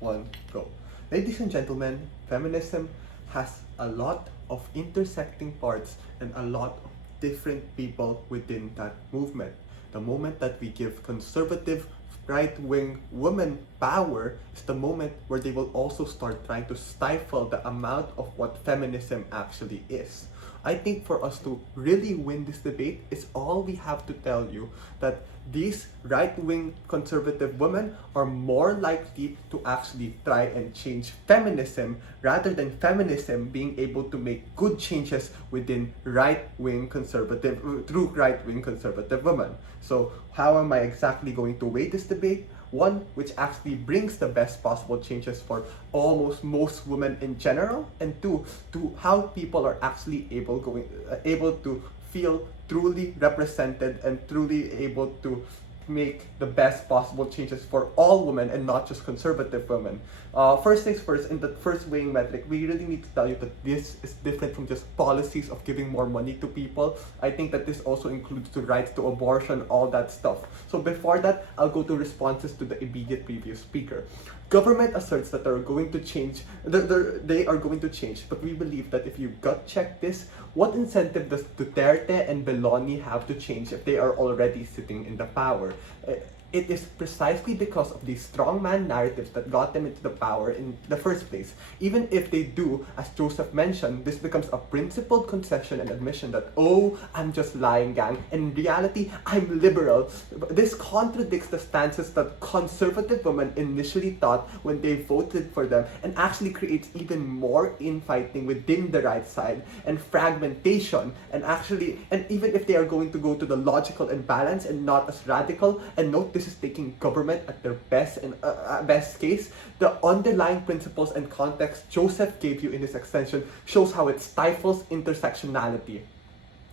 1, go. Ladies and gentlemen, feminism has a lot of intersecting parts and a lot of different people within that movement. The moment that we give conservative right-wing women power is the moment where they will also start trying to stifle the amount of what feminism actually is. I think for us to really win this debate, it's all we have to tell you that these right-wing conservative women are more likely to actually try and change feminism rather than feminism being able to make good changes within through right-wing conservative women. So how am I exactly going to weigh this debate? One, which actually brings the best possible changes for almost most women in general, and two, to how people are actually able to feel truly represented and truly able to make the best possible changes for all women and not just conservative women. First things first, in the first weighing metric, we really need to tell you that this is different from just policies of giving more money to people. I think that this also includes the rights to abortion, all that stuff. So before that, I'll go to responses to the immediate previous speaker. Government asserts that they are going to change, but we believe that if you gut check this, what incentive does Duterte and Meloni have to change if they are already sitting in the power? It is precisely because of these strongman narratives that got them into the power in the first place. Even if they do, as Joseph mentioned, this becomes a principled concession and admission that, oh, I'm just lying, gang. In reality, I'm liberal. This contradicts the stances that conservative women initially thought when they voted for them, and actually creates even more infighting within the right side and fragmentation. And even if they are going to go to the logical and balanced and not as radical, and note this is taking government at their best and best case, the underlying principles and context Joseph gave you in his extension shows how it stifles intersectionality.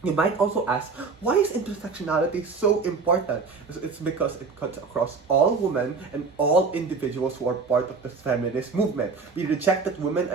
You might also ask, why is intersectionality so important? It's because it cuts across all women and all individuals who are part of the feminist movement. We reject that women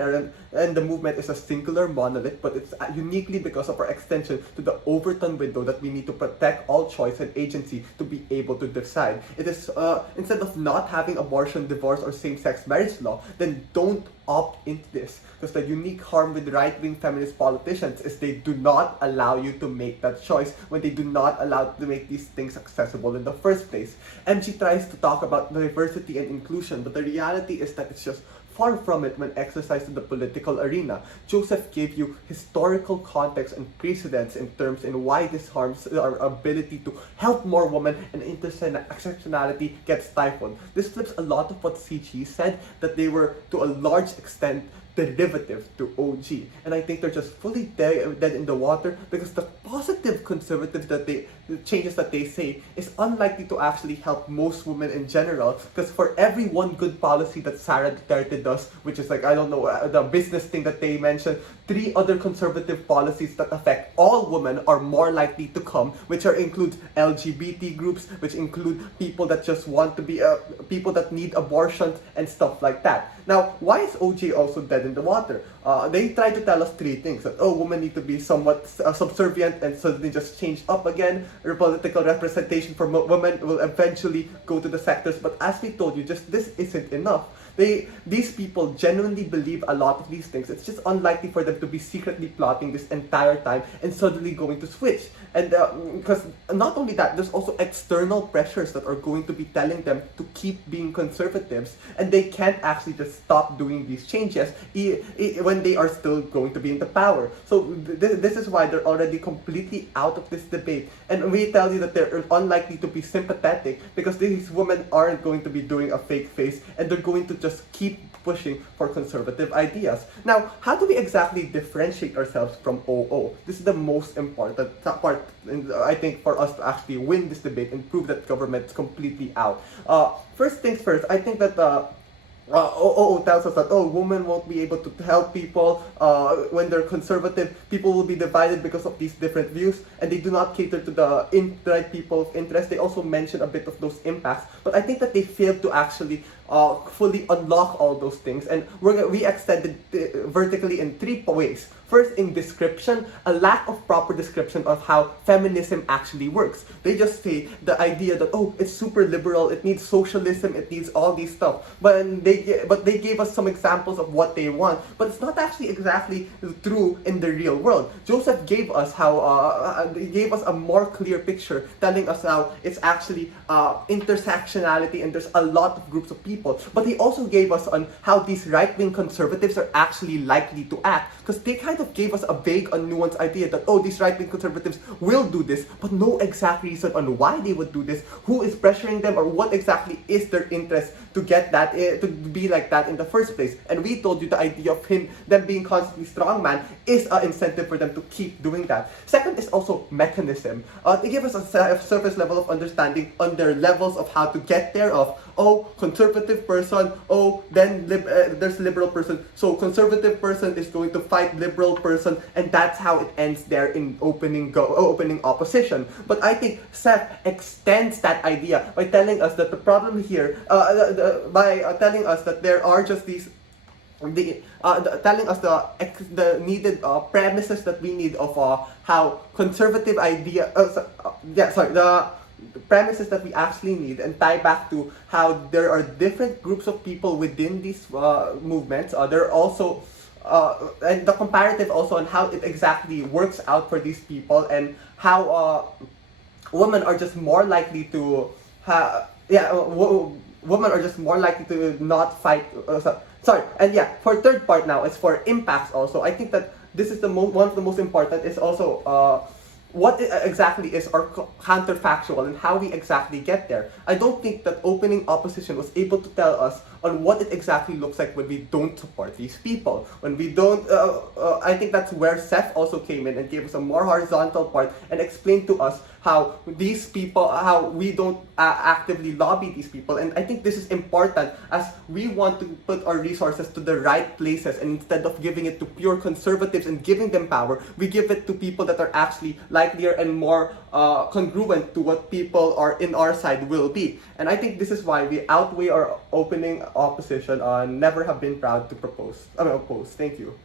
and the movement is a singular monolith, but it's uniquely because of our extension to the Overton window that we need to protect all choice and agency to be able to decide. It is, instead of not having abortion, divorce, or same-sex marriage law, then don't opt into this. Because the unique harm with right-wing feminist politicians is they do not allow you to make that choice when they do not allow to make these things accessible in the first place. MG tries to talk about diversity and inclusion, but the reality is that it's just far from it when exercised in the political arena. Joseph gave you historical context and precedents in terms in why this harms our ability to help more women, and intersectionality gets stifled. This flips a lot of what CG said, that they were to a large extent derivative to OG, and I think they're just fully dead in the water, because the positive conservatives changes that they say is unlikely to actually help most women in general, because for every one good policy that Sara Duterte does, which is like, I don't know, the business thing that they mentioned, 3 other conservative policies that affect all women are more likely to come, which include LGBT groups, which include people that just want to be people that need abortions and stuff like that. Now, why is OG also dead in the water? They try to tell us 3 things: that, oh, women need to be somewhat subservient and suddenly just change up again. Political representation for women will eventually go to the sectors. But as we told you, just this isn't enough. These people genuinely believe a lot of these things. It's just unlikely for them to be secretly plotting this entire time and suddenly going to switch. And because not only that, there's also external pressures that are going to be telling them to keep being conservatives, and they can't actually just stop doing these changes when they are still going to be in the power. So this is why they're already completely out of this debate. And we tell you that they're unlikely to be sympathetic, because these women aren't going to be doing a fake face, and they're going to just keep pushing for conservative ideas. Now, how do we exactly differentiate ourselves from OO? This is the most important part, I think, for us to actually win this debate and prove that government is completely out. First things first, I think that OO tells us that, oh, women won't be able to help people when they're conservative. People will be divided because of these different views, and they do not cater to the right people of interest. They also mention a bit of those impacts, but I think that they failed to actually fully unlock all those things. And we extended vertically in 3 ways. First, in description, a lack of proper description of how feminism actually works. They just say the idea that, oh, it's super liberal, it needs socialism, it needs all these stuff. But they gave us some examples of what they want, but it's not actually exactly true in the real world. Joseph gave us a more clear picture, telling us how it's actually intersectionality and there's a lot of groups of people. But he also gave us on how these right-wing conservatives are actually likely to act, because they kind of gave us a vague, unnuanced idea that, oh, these right-wing conservatives will do this, but no exact reason on why they would do this, who is pressuring them, or what exactly is their interest to get that, to be like that in the first place. And we told you the idea of them being constantly strongman is an incentive for them to keep doing that. Second is also mechanism. They give us a surface level of understanding on their levels of how to get there, of, oh, conservative person, oh, then there's liberal person, so conservative person is going to fight liberal person, and that's how it ends there in opening opposition. But I think Seth extends that idea by telling us that the problem here, by telling us that there are just these telling us the needed premises that we need of how conservative idea the premises that we actually need, and tie back to how there are different groups of people within these movements. There are also and the comparative also on how it exactly works out for these people, and how women are just more likely to women are just more likely to not fight. And yeah, for third part now, it's for impacts also. I think that this is one of the most important is also what exactly is our counterfactual and how we exactly get there. I don't think that opening opposition was able to tell us on what it exactly looks like when we don't support these people. When we don't, I think that's where Seth also came in and gave us a more horizontal part and explained to us how these people, how we don't actively lobby these people. And I think this is important as we want to put our resources to the right places, and instead of giving it to pure conservatives and giving them power, we give it to people that are actually likelier and more congruent to what people are in our side will be. And I think this is why we outweigh our opening opposition on never have been proud to oppose. Thank you.